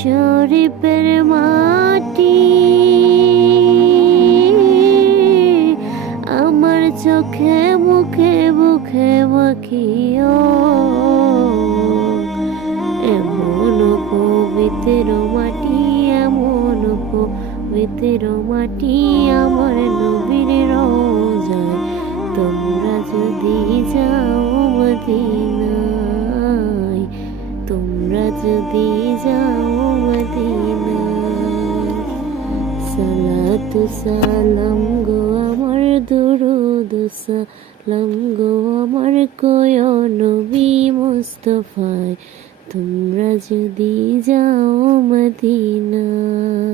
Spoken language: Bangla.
শরীফের মাটি আমার চোখে মুখে বুকে মাখিও, এমন পবিত্র মাটি, এমন পবিত্র মাটি আমার নবীর রওজায়। তোমরা যদি যাও মদিনায়, তোমরা যদি যাও মদিনায়, সালাতু সালাম গো আমার, দুরুদ সালাম গো আমার কোয় নবী মুস্তাফায়, তোমরা যদি যাও মদিনায়।